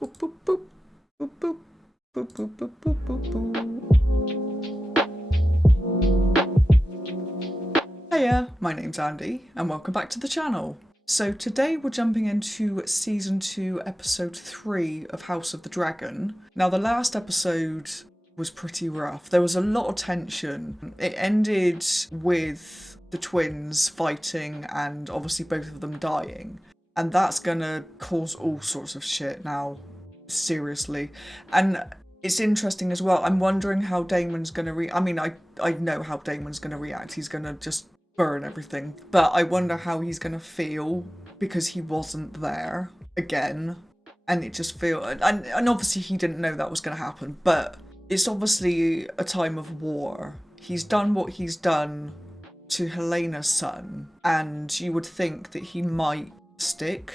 Boop, boop, boop. Boop, boop. Boop, boop, boop, boop, boop, boop. Hiya, my name's Andy, and welcome back to the channel. So today we're jumping into Season 2, Episode 3 of House of the Dragon. Now the last episode was pretty rough. There was a lot of tension. It ended with the twins fighting and obviously both of them dying. And that's gonna cause all sorts of shit now. Seriously. And it's interesting as well. I'm wondering how Daemon's gonna I know how Daemon's gonna react. He's gonna just burn everything. But I wonder how he's gonna feel because he wasn't there again. And it just and obviously he didn't know that was gonna happen, but it's obviously a time of war. He's done what he's done to Helena's son, and you would think that he might stick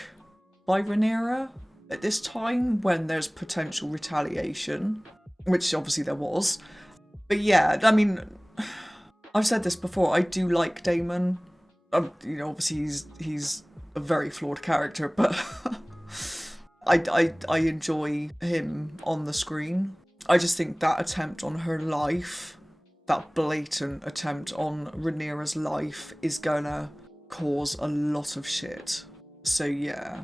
by Rhaenyra at this time when there's potential retaliation, which obviously there was. But yeah, I mean, I've said this before, I do like Daemon. Obviously he's a very flawed character, but I enjoy him on the screen. I just think that attempt on her life, that blatant attempt on Rhaenyra's life, is gonna cause a lot of shit. So yeah,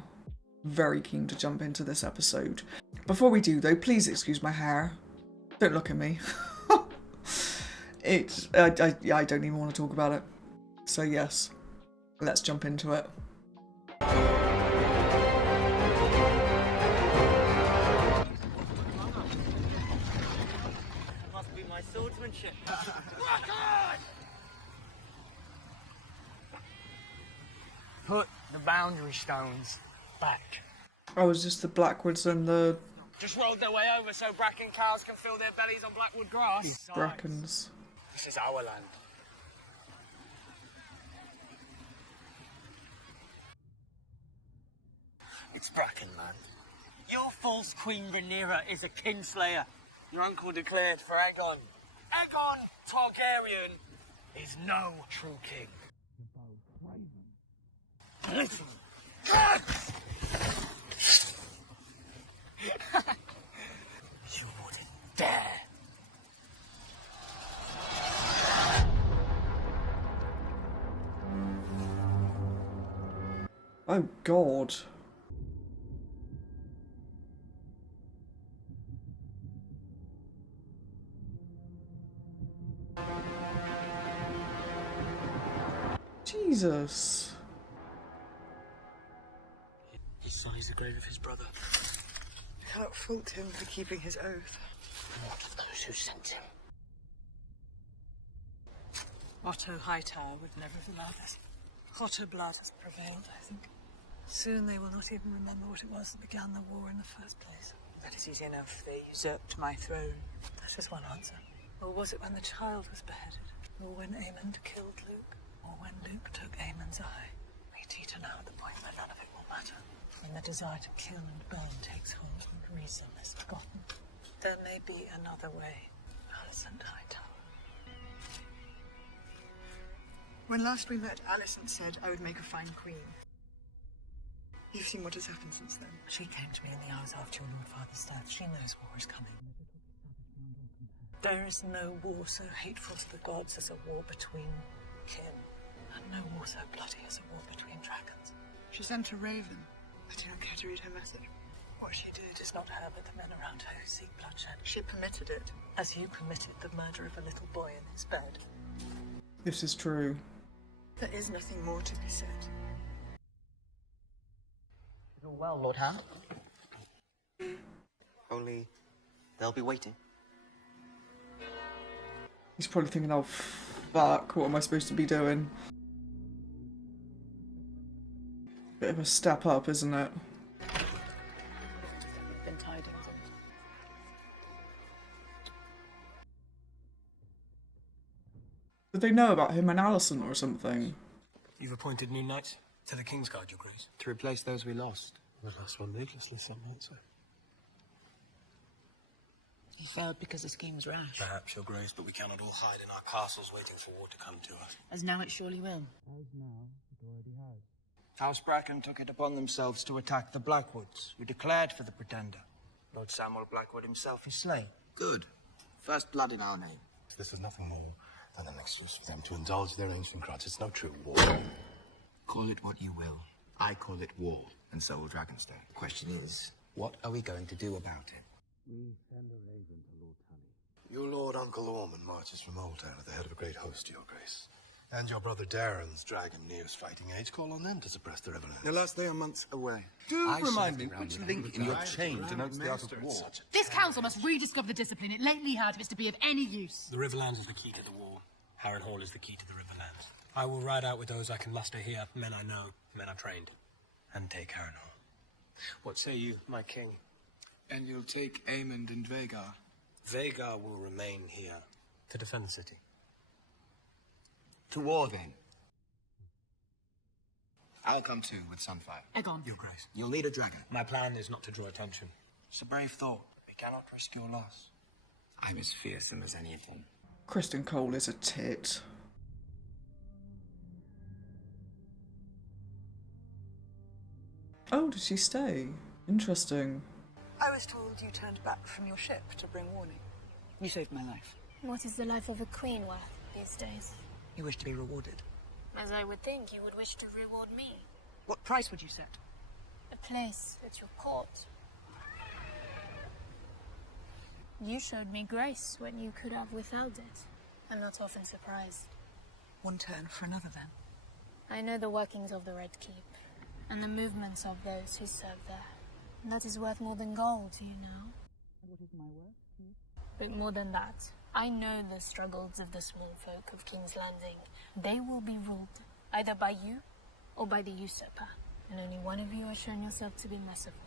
very keen to jump into this episode. Before we do though, please excuse my hair. Don't look at me. I don't even want to talk about it. So yes, let's jump into it. Must be my swordsmanship. Put the boundary stones back. Oh, is this the Blackwoods and the Just rolled their way over so Bracken cows can fill their bellies on Blackwood grass. Brackens? This is our land. It's Bracken land. Your false Queen Rhaenyra is a kinslayer. Your uncle declared for Aegon. Aegon Targaryen is no true king. Listen. You wouldn't dare. Oh God. Jesus. His son is the grave of his brother. I cannot fault him for keeping his oath. What of those who sent him? Otto Hightower would never have allowed this. Hotter blood has prevailed, I think. Soon they will not even remember what it was that began the war in the first place. That is easy enough. They usurped my throne. That is one answer. Or was it when the child was beheaded? Or when Aemon killed Luke? Or when Luke took Aemon's eye? We teeter now at the point where none of it will matter. When the desire to kill and burn takes hold and reason is forgotten. There may be another way. Alicent Hightower. When last we met, Alicent said I would make a fine queen. You've seen what has happened since then. She came to me in the hours after your Lord Father's death. She knows war is coming. There is no war so hateful to the gods as a war between kin, and no war so bloody as a war between dragons. She sent a raven. I do not care to read her message. What she did is not her, but the men around her who seek bloodshed. She permitted it, as you permitted the murder of a little boy in his bed. This is true. There is nothing more to be said. It's all well, Lord Howe. Only they'll be waiting. He's probably thinking, oh fuck, what am I supposed to be doing? Bit of a step up, isn't it? Been tidings of it. Did they know about him and Alicent or something? You've appointed new knights to the Kingsguard, your grace. To replace those we lost. The last one needlessly, some might say. He failed because the scheme was rash. Perhaps, your grace, but we cannot all hide in our castles waiting for war to come to us. As now it surely will. House Bracken took it upon themselves to attack the Blackwoods, who declared for the Pretender. Lord Samuel Blackwood himself is slain. Good. First blood in our name. This is nothing more than an excuse for them to indulge their ancient grudge. It's no true war. Call it what you will. I call it war, and so will Dragonstone. The question is, what are we going to do about it? We send a raven to Lord Tully. Your Lord Uncle Ormond marches from Oldtown at the head of a great host, Your Grace. And your brother Darren's dragon nears fighting age. Call on them to suppress the rebels. Alas, they are months away. Do remind me which link in your chain denotes the art of war. This council must rediscover the discipline it lately had if it's to be of any use. The Riverlands is the key to the war. Harrenhal is the key to the Riverlands. I will ride out with those I can muster here, men I know, men I've trained, and take Harrenhal. What say you, my king? And you'll take Aemond and Vhagar? Vhagar will remain here to defend the city. To war, then. I'll come too, with Sunfire. Aegon. Your Grace. You'll need a dragon. My plan is not to draw attention. It's a brave thought. We cannot risk your loss. I'm as fearsome as anything. Kristen Cole is a tit. Oh, did she stay? Interesting. I was told you turned back from your ship to bring warning. You saved my life. What is the life of a queen worth these days? You wish to be rewarded. As I would think, you would wish to reward me. What price would you set? A place at your court. You showed me grace when you could have withheld it. I'm not often surprised. One turn for another, then. I know the workings of the Red Keep, and the movements of those who serve there. And that is worth more than gold, you know. What is my worth? But more than that, I know the struggles of the small folk of King's Landing. They will be ruled, either by you or by the usurper. And only one of you has shown yourself to be merciful.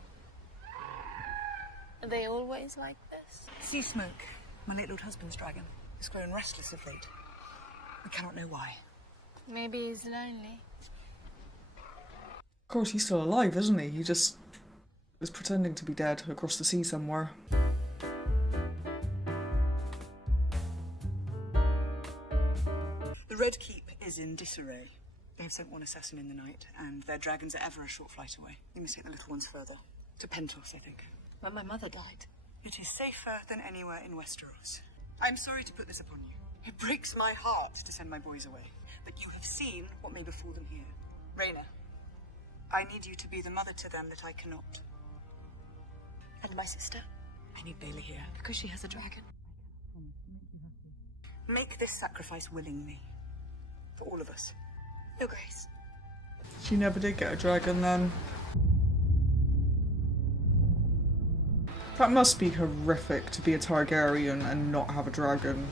Are they always like this? Sea Smoke, my late lord husband's dragon, has grown restless of late. I cannot know why. Maybe he's lonely. Of course, he's still alive, isn't he? He just is pretending to be dead across the sea somewhere. The Red Keep is in disarray. They have sent one assassin in the night, and their dragons are ever a short flight away. You must take the little ones further. To Pentos, I think. But my mother died. It is safer than anywhere in Westeros. I'm sorry to put this upon you. It breaks my heart to send my boys away. But you have seen what may befall them here. Rhaena, I need you to be the mother to them that I cannot. And my sister? I need Bailey here, because she has a dragon. Make this sacrifice willingly. For all of us. Your Grace. She never did get a dragon then. That must be horrific to be a Targaryen and not have a dragon.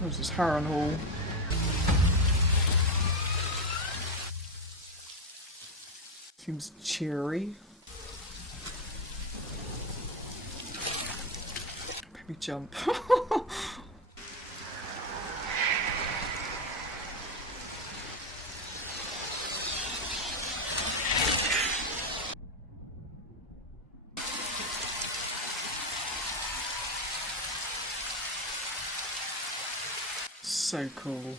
This is Harrenhal. Seems cheery. Maybe jump. So cool.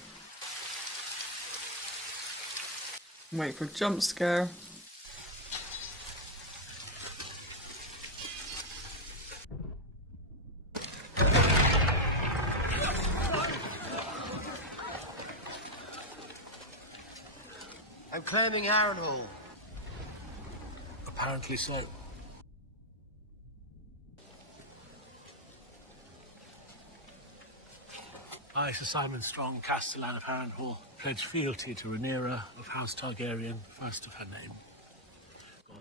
Wait for a jump scare. I'm claiming Harrenhal. Apparently so. I, Sir Simon Strong, Castellan of Harrenhal, pledge fealty to Rhaenyra of House Targaryen, first of her name.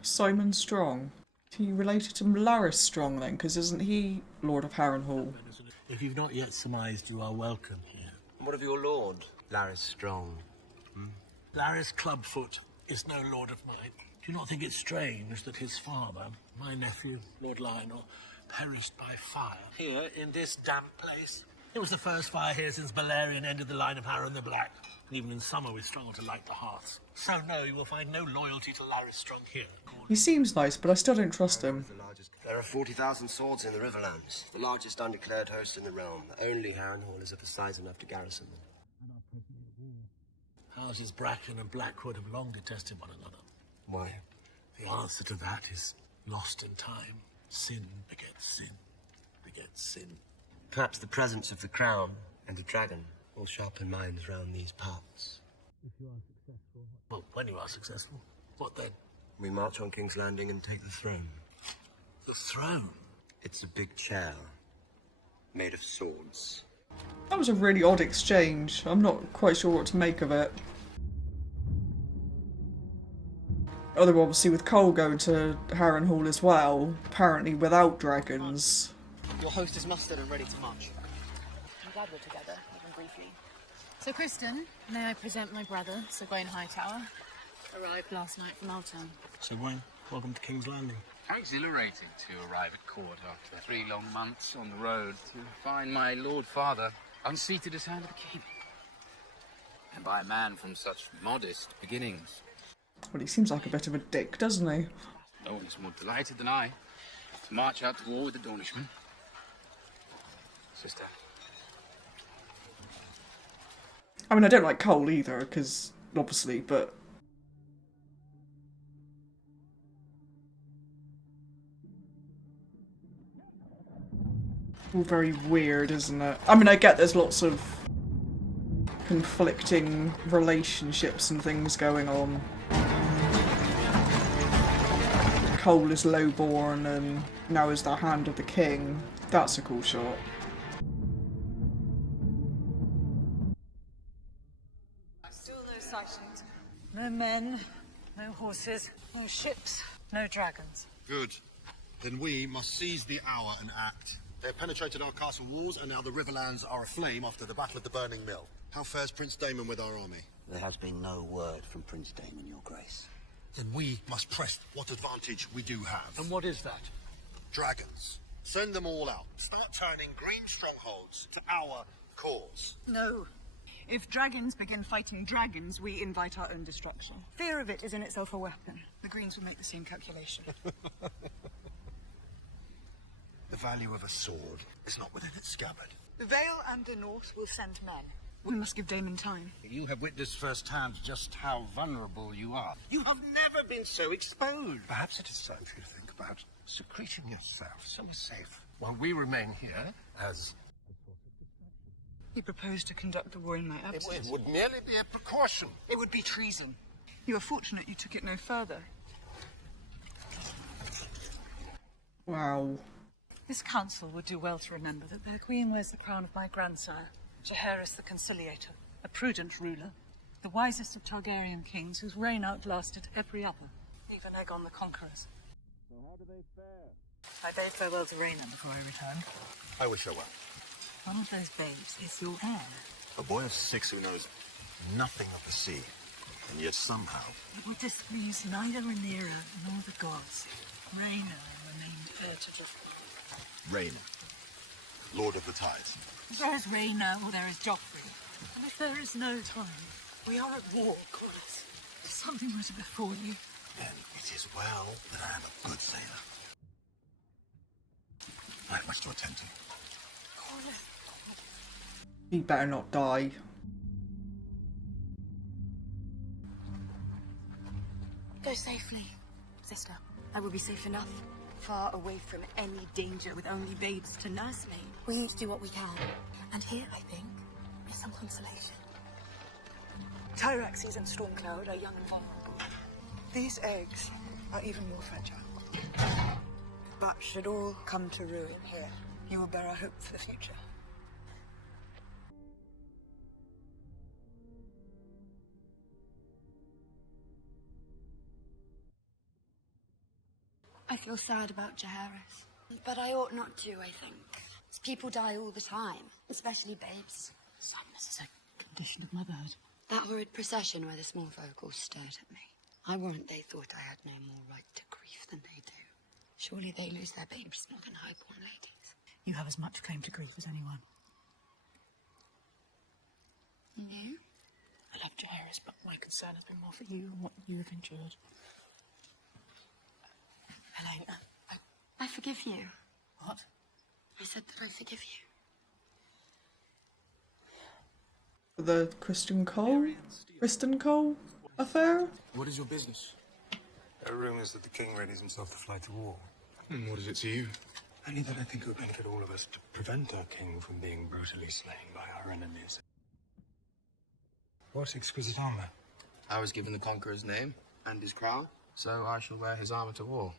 Simon Strong. He related to Larys Strong then, because isn't he Lord of Harrenhal? If you've not yet surmised, you are welcome here. What of your lord, Larys Strong? Larys Clubfoot is no lord of mine. Do you not think it strange that his father, my nephew, Lord Lionel, perished by fire here in this damp place? It was the first fire here since Balerion ended the line of Harren the Black. And even in summer we struggle to light the hearths. So no, you will find no loyalty to Larys Strong here. He seems nice, but I still don't trust him. There are 40,000 swords in the Riverlands, the largest undeclared host in the realm. Only Harrenhal is of a size enough to garrison them. Houses Bracken and Blackwood have long detested one another. Why? The answer to that is lost in time. Sin begets sin, begets sin. Perhaps the presence of the crown and the dragon will sharpen minds round these parts. If you are successful... Well, when you are successful, what then? We march on King's Landing and take the throne. The throne? It's a big chair, made of swords. That was a really odd exchange. I'm not quite sure what to make of it. Although obviously with Cole going to Harrenhal as well, apparently without dragons. Your host is mustered and ready to march. I'm glad we're together, even briefly. So, Kristen, may I present my brother, Sir Gawain Hightower? Arrived last night from Alton. So, Wayne, welcome to King's Landing. How exhilarating to arrive at court after 3 long months on the road to find my Lord Father unseated as Hand of the King. And by a man from such modest beginnings. Well, he seems like a bit of a dick, doesn't he? No one is more delighted than I to march out to war with the Dornishmen. Sister. I mean, I don't like Cole either, because obviously, but... all very weird, isn't it? I mean, I get there's lots of conflicting relationships and things going on. Cole is lowborn and now is the Hand of the King. That's a cool shot. Still no sightings. No men, no horses, no ships, no dragons. Good. Then we must seize the hour and act. They've penetrated our castle walls, and now the Riverlands are aflame after the Battle of the Burning Mill. How fares Prince Daemon with our army? There has been no word from Prince Daemon, Your Grace. Then we must press what advantage we do have. And what is that? Dragons. Send them all out. Start turning green strongholds to our cause. No. If dragons begin fighting dragons, we invite our own destruction. Fear of it is in itself a weapon. The Greens will make the same calculation. The value of a sword is not within its scabbard. The Vale and the North will send men. We must give Daemon time. You have witnessed firsthand just how vulnerable you are. You have never been so exposed. Perhaps it is time for you to think about secreting yourself so we're safe. While we remain here as... He proposed to conduct the war in my absence. It would merely be a precaution. It would be treason. You are fortunate you took it no further. Wow. This council would do well to remember that their queen wears the crown of my grandsire, Jaehaerys the Conciliator, a prudent ruler, the wisest of Targaryen kings whose reign outlasted every other, even Aegon the Conqueror's. So how do they fare? I bade farewell to Rhaena before I returned. I wish her well. One of those babes is your heir. A boy of 6 who knows nothing of the sea, and yet somehow... It would displease neither Rhaenyra nor the gods. Rhaena remained heir to the... Rhaena, Lord of the Tides. There is Rhaena or there is Joffrey. And if there is no time, we are at war, goddess. If something were to befall you... Then it is well that I am a good sailor. I have much to attend to. Goddess. He better not die. Go safely, sister. I will be safe enough. Far away from any danger with only babes to nurse me. We need to do what we can. And here, I think, is some consolation. Tyraxes and Stormcloud are young and vulnerable. These eggs are even more fragile. But should all come to ruin here, you will bear our hope for the future. I feel sad about Jaehaerys. But I ought not to, I think. People die all the time, especially babes. Sadness is a condition of motherhood. That horrid procession where the small folk all stared at me. I warrant they thought I had no more right to grief than they do. Surely they lose their babes more than highborn ladies. You have as much claim to grief as anyone. You? I love Jaehaerys, but my concern has been more for you and what you have endured. Elena, I forgive you. What? I said that I forgive you. The Kristen Cole affair? What is your business? There are rumours that the king readies himself to fly to war. And what is it to you? Only that I think it would benefit all of us to prevent our king from being brutally slain by our enemies. What exquisite armour? I was given the conqueror's name and his crown, so I shall wear his armour to war.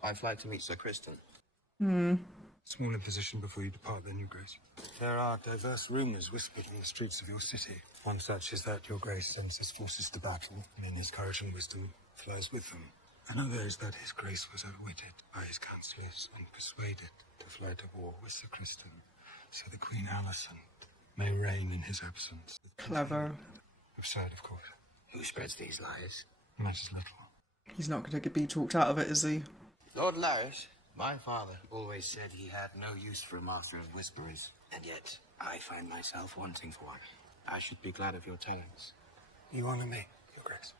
I fly to meet Sir Kristen. Small imposition before you depart, then, Your Grace. There are diverse rumours whispered in the streets of your city. One such is that Your Grace sends his forces to battle, and his courage and wisdom flies with them. Another is that his Grace was outwitted by his counsellors and persuaded to fly to war with Sir Kristen, so the Queen Alicent may reign in his absence. Clever. Absurd, of course. Who spreads these lies? Matters little. He's not going to be talked out of it, is he? Lord Larish, my father, always said he had no use for a master of whisperers, and yet I find myself wanting for one. I should be glad of your talents. You honour me, Your Grace.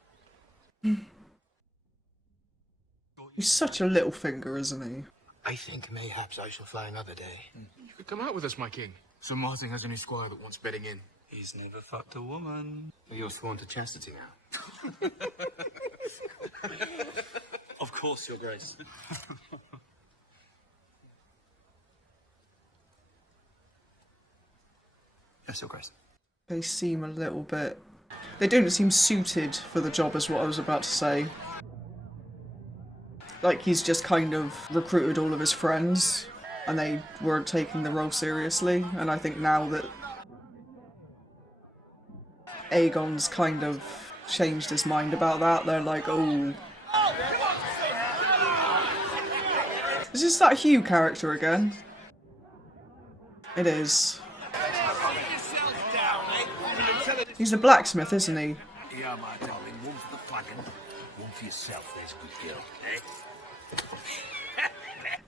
He's such a little finger, isn't he? I think mayhaps I shall fly another day. You could come out with us, my king. Sir Martin has a new squire that wants bedding in. He's never fucked a woman. You're sworn to chastity now. Of course, Your Grace. Yes, Your Grace. They seem a little bit... They don't seem suited for the job, is what I was about to say. Like, he's just kind of recruited all of his friends, and they weren't taking the role seriously, and I think now that Aegon's kind of changed his mind about that, they're like, oh... Is this that Hugh character again? It is. He's the blacksmith, isn't he? Yeah, my darling. One for the flagon, one for yourself. There's a good girl, eh?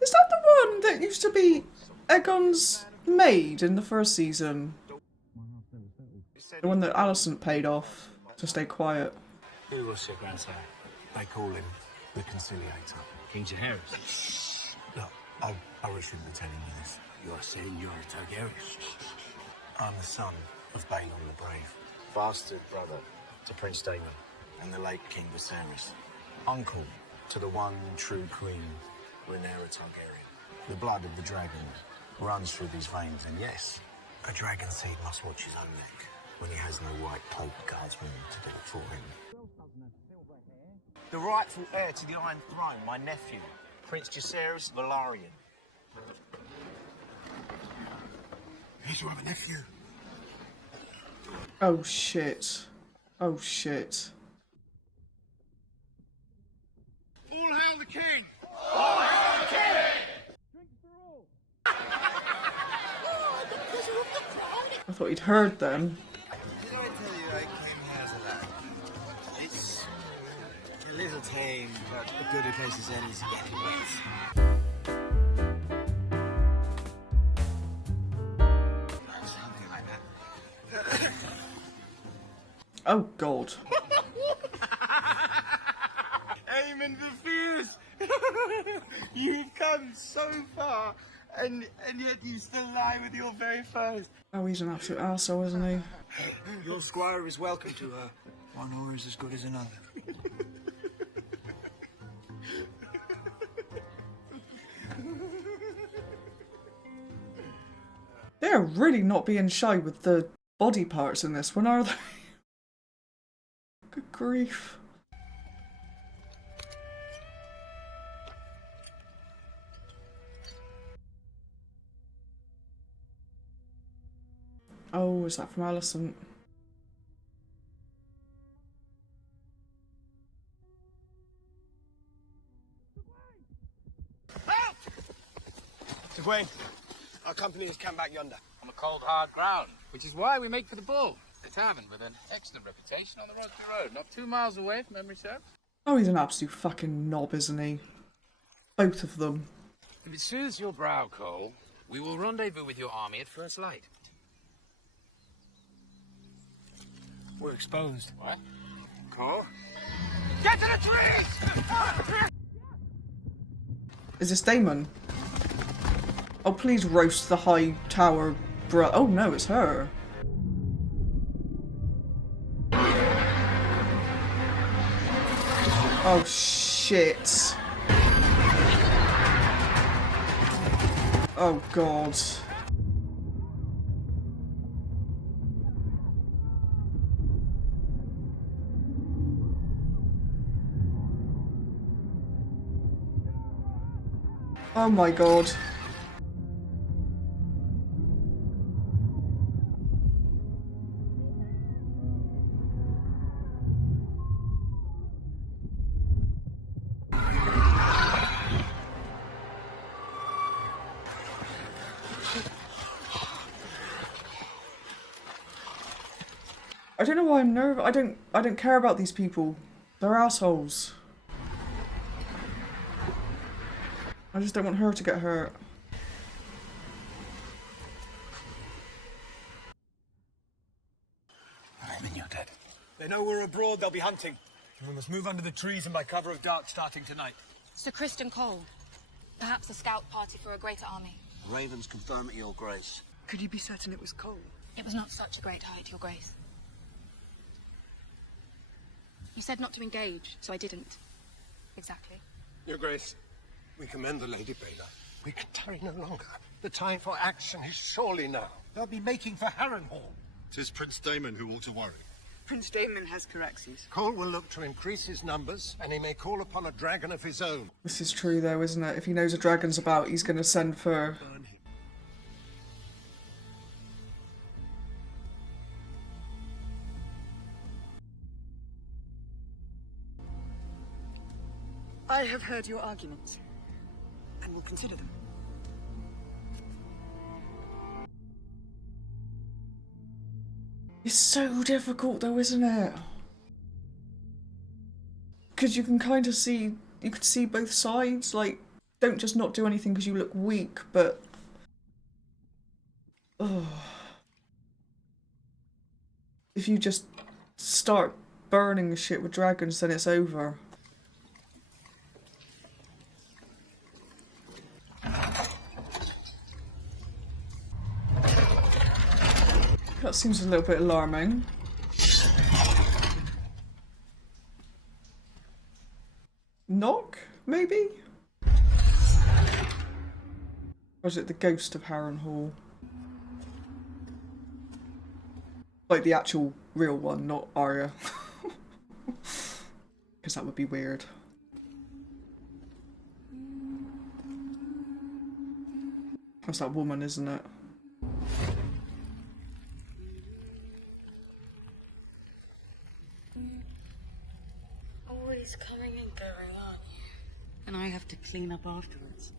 Is that the one that used to be Aegon's maid in the first season? The one that Alicent paid off to stay quiet. Who was Sir Grandsire? They call him the Conciliator. King Jaehaerys. Look, I really shouldn't be telling you this. You're saying you're a Targaryen. I'm the son of Balon the Brave, bastard brother to Prince Daemon and the late King Viserys, uncle to the one true queen, Rhaenyra Targaryen. The blood of the dragon runs through these veins, and yes, a dragon seed must watch his own neck when he has no white cloak guardsman to do it for him. The rightful heir to the Iron Throne, my nephew, Prince Jaehaerys Velaryon. Here's your other nephew. Oh shit. Oh shit. All hail the king! I thought he'd heard them. Did I tell you I came here as a lad? It's a little tame, but a good a place as any to get it with. Something like that. Oh god. Aemon the Fierce! You've come so far, and yet you still lie with your very foes. Oh, he's an absolute arsehole, isn't he? Your squire is welcome to her. One whore is as good as another. They're really not being shy with the body parts in this one, are they? Good grief. Oh, is that from Alicent? Sir Gawain, our company has camped back yonder. On the cold, hard ground, which is why we make for the Bull, the tavern with an excellent reputation on the Rugby Road, not 2 miles away, if memory serves. Oh, he's an absolute fucking knob, isn't he? Both of them. If it soothes your brow, Cole, we will rendezvous with your army at first light. We're exposed. What? Cole? Get to the trees! Is this Daemon? Oh, please roast the High Tower oh no, it's her. Oh shit. shit. Oh god. Oh my god. I don't know why I'm nervous. I don't care about these people. They're assholes. I just don't want her to get hurt. Raven, you're dead. They know we're abroad, they'll be hunting. We must move under the trees and by cover of dark starting tonight. Sir Kristen Cole. Perhaps a scout party for a greater army. Ravens confirm it, Your Grace. Could you be certain it was Cole? It was not such a great height, Your Grace. You said not to engage, so I didn't. Exactly. Your Grace, we commend the Lady Baylor. We can tarry no longer. The time for action is surely now. They'll be making for Harrenhal. 'Tis Prince Damon who ought to worry. Prince Damon has Caraxes. Cole will look to increase his numbers, and he may call upon a dragon of his own. This is true though, isn't it? If he knows a dragon's about, he's gonna send for... I have heard your arguments, and will consider them. It's so difficult though, isn't it? Because you can kind of see, you could see both sides, like, don't just not do anything because you look weak, but... Ugh. If you just start burning the shit with dragons, then it's over. That seems a little bit alarming. Knock, maybe? Or is it the ghost of Harrenhal? Like the actual real one, not Arya. Because that would be weird. That's that woman, isn't it? Always coming and going, aren't you? And I have to clean up afterwards.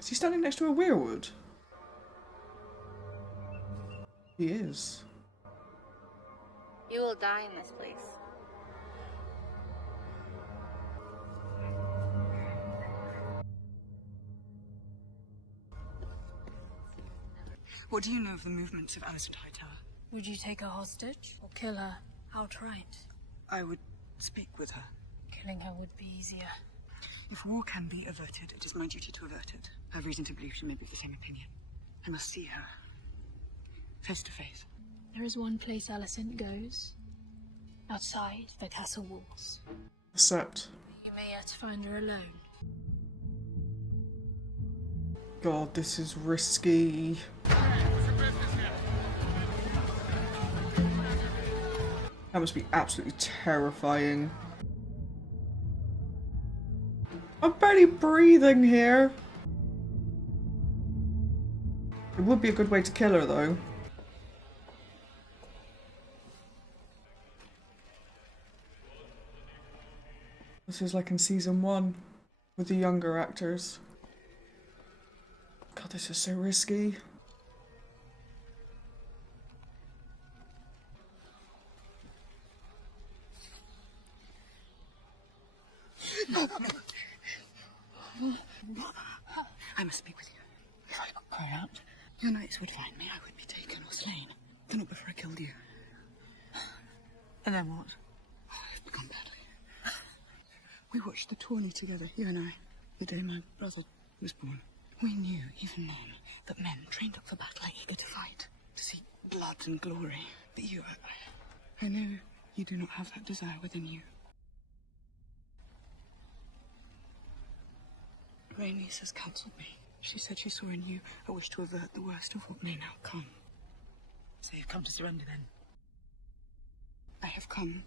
Is he standing next to a weirwood? He is. You will die in this place. What do you know of the movements of Alicent Hightower? Would you take her hostage or kill her outright? I would speak with her. Killing her would be easier. If war can be averted, it is my duty to avert it. I have reason to believe she may be of the same opinion. I must see her. Face to face. There is one place Alicent goes. Outside the castle walls. Except... You may yet find her alone. God, this is risky. That must be absolutely terrifying. I'm barely breathing here. It would be a good way to kill her, though. This is like in season 1 with the younger actors. God, this is so risky. I must speak with you. If I cry out, your knights would find me. I would be taken or slain. But not before I killed you. And then what? I've become bad. We watched the tourney together, you and I, the day my brother was born. We knew, even then, that men trained up for battle are eager to fight, to seek blood and glory. But you, I know you do not have that desire within you. Rhaenys has counselled me. She said she saw in you a wish to avert the worst of what may now come. So you've come to surrender then? I have come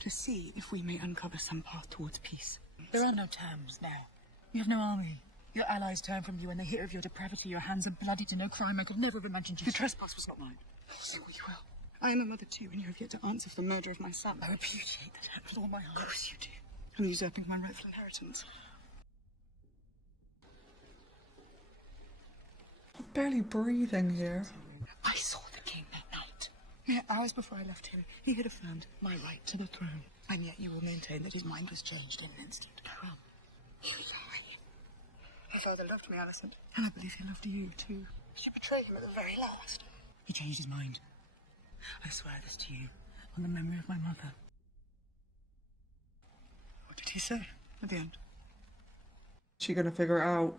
to see if we may uncover some path towards peace. There are no terms now. You have no army. Your allies turn from you and they hear of your depravity. Your hands are bloody to no crime I could never have imagined you. The trespass was not mine. Say what you will. I am a mother too, and you have yet to answer for the murder of my son. I repudiate that with all my heart. Of course you do. And usurping my rightful inheritance. I'm barely breathing here. I saw the king that night. Mere hours before I left him, he had affirmed my right to the throne. And yet you will maintain that his mind was changed in an instant. Go on. You lie. My father loved me, Alicent. And I believe he loved you too. Did you betray him at the very last? He changed his mind. I swear this to you, on the memory of my mother. What did he say at the end? She gonna figure it out?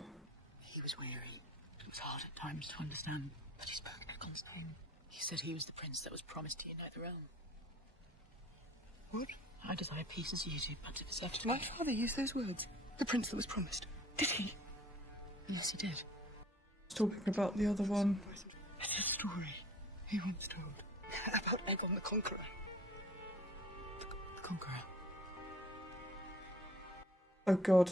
He was weary. It was hard at times to understand, but he spoke to Constantine. He said he was the prince that was promised to unite the realm. What? I desire peace as you do, but to possess Did my father use those words? The prince that was promised. Did he? Yes, he did. Talking about the other one. It's a story he once told. About Aegon the Conqueror. The Conqueror. Oh god.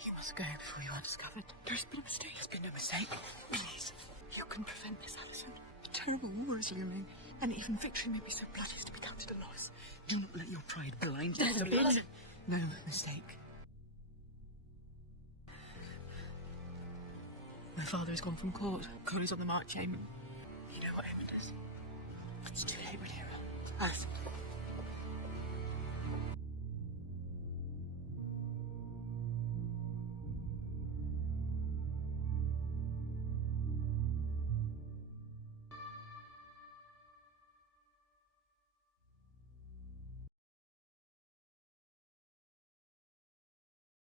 You must go before you are discovered. There's been a mistake. There's been no mistake. Please, you can prevent this, Alicent. A terrible war is looming, and even victory may be so bloody as to be counted a loss. Do not let your pride blind you. There's been no mistake. My father has gone from court. Collie's on the march, Aemon. You know what Aemon is. It's too late, Rhaenyra. Alicent.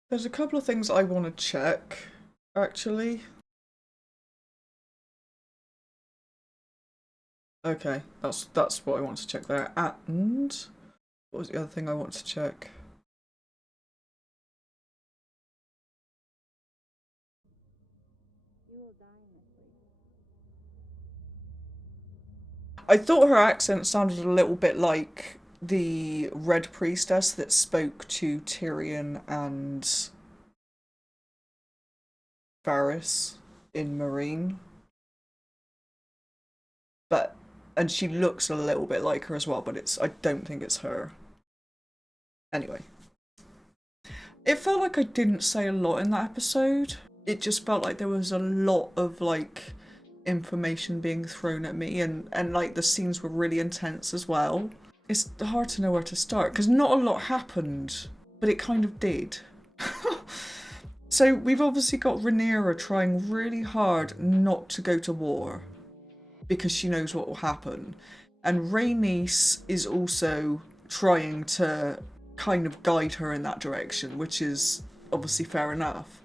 There's a couple of things I want to check, actually. Okay, that's what I want to check there. And what was the other thing I want to check? I thought her accent sounded a little bit like the Red Priestess that spoke to Tyrion and Varys in Meereen. And she looks a little bit like her as well, but I don't think it's her. Anyway. It felt like I didn't say a lot in that episode. It just felt like there was a lot of, like, information being thrown at me, and like, the scenes were really intense as well. It's hard to know where to start, because not a lot happened, but it kind of did. So we've obviously got Rhaenyra trying really hard not to go to war, because she knows what will happen. And Rhaenys is also trying to kind of guide her in that direction, which is obviously fair enough.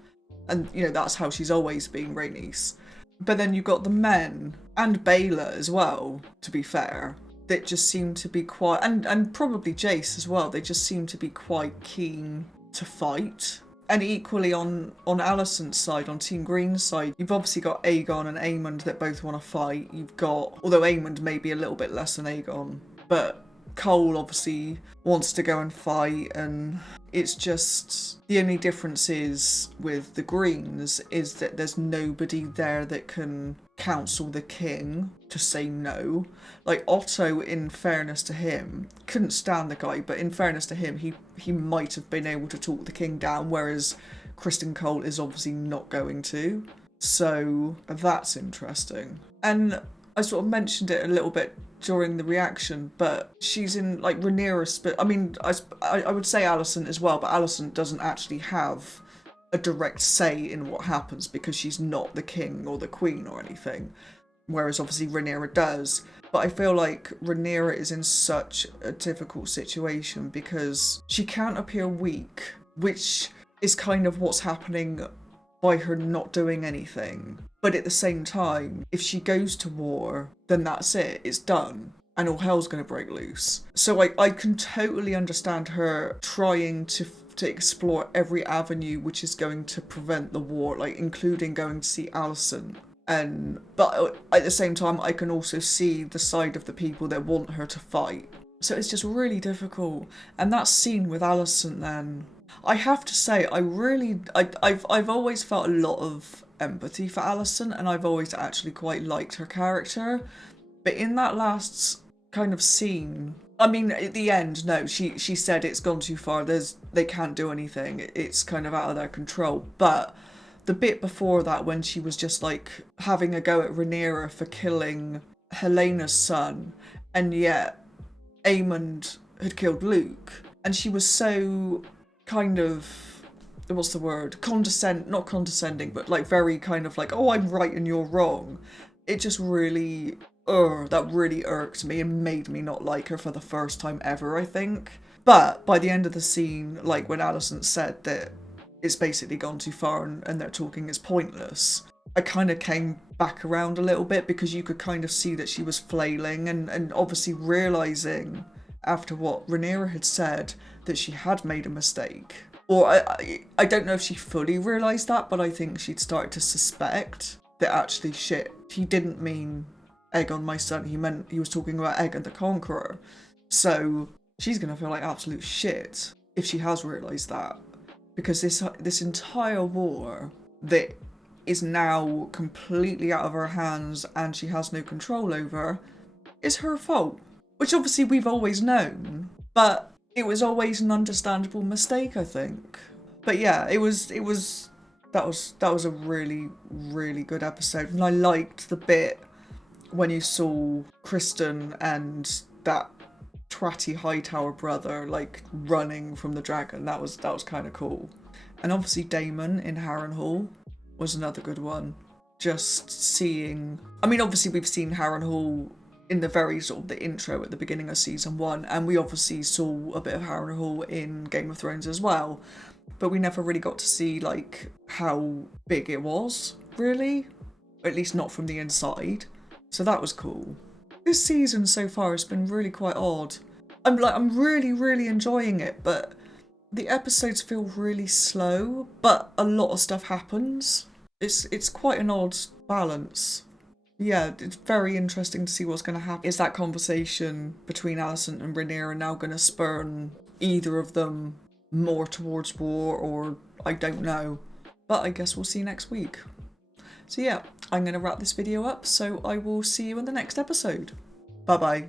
And, you know, that's how she's always been, Rhaenys. But then you've got the men, and Baela as well, to be fair, that just seem to be quite, and probably Jace as well, they just seem to be quite keen to fight. And equally on Alicent's side, on Team Green's side, you've obviously got Aegon and Aemond that both want to fight. You've got, although Aemond may be a little bit less than Aegon, but Cole obviously wants to go and fight, and it's just, the only difference is with the Greens is that there's nobody there that can counsel the king to say no. Like Otto, in fairness to him, couldn't stand the guy, but in fairness to him, he might have been able to talk the king down, whereas Criston Cole is obviously not going to. So that's interesting. And I sort of mentioned it a little bit during the reaction, but she's in, like, Rhaenyra's, but I mean, I would say Alicent as well, but Alicent doesn't actually have a direct say in what happens because she's not the king or the queen or anything, whereas obviously Rhaenyra does. But But I feel like Rhaenyra is in such a difficult situation because she can't appear weak, which is kind of what's happening by her not doing anything. But at the same time, if she goes to war, then that's it, it's done. And all hell's gonna break loose. So I can totally understand her trying to explore every avenue which is going to prevent the war, like including going to see Alicent. But at the same time, I can also see the side of the people that want her to fight. So it's just really difficult. And that scene with Alicent then, I have to say, I've always felt a lot of empathy for Alicent, and I've always actually quite liked her character. But in that last kind of scene, I mean, at the end, no, she said it's gone too far. They can't do anything. It's kind of out of their control. But the bit before that, when she was just like having a go at Rhaenyra for killing Helena's son, and yet Aemond had killed Luke, and she was so kind of, what's the word? Not condescending, but like very kind of like, oh, I'm right and you're wrong. It just really, that really irked me and made me not like her for the first time ever, I think. But by the end of the scene, like when Alicent said that it's basically gone too far and they're talking is pointless, I kind of came back around a little bit, because you could kind of see that she was flailing and obviously realising after what Rhaenyra had said that she had made a mistake. Or I don't know if she fully realised that, but I think she'd started to suspect that actually shit, he didn't mean Aegon my son, he was talking about Aegon the Conqueror. So she's gonna feel like absolute shit if she has realised that. Because this entire war that is now completely out of her hands and she has no control over is her fault. Which obviously we've always known, but it was always an understandable mistake, I think. But yeah, that was a really, really good episode. And I liked the bit when you saw Kristen and that twatty Hightower brother like running from the dragon. That was kind of cool. And obviously Daemon in Harrenhal was another good one. Just seeing, I mean, obviously we've seen Harrenhal in the very sort of the intro at the beginning of season 1, and we obviously saw a bit of Harrenhal in Game of Thrones as well, but we never really got to see like how big it was, really, or at least not from the inside. So that was cool. This season so far has been really quite odd. I'm really, really enjoying it, but the episodes feel really slow, but a lot of stuff happens. It's quite an odd balance. Yeah, it's very interesting to see what's going to happen. Is that conversation between Alicent and Rhaenyra now going to spurn either of them more towards war, or I don't know. But I guess we'll see next week. So yeah, I'm going to wrap this video up, so I will see you in the next episode. Bye bye.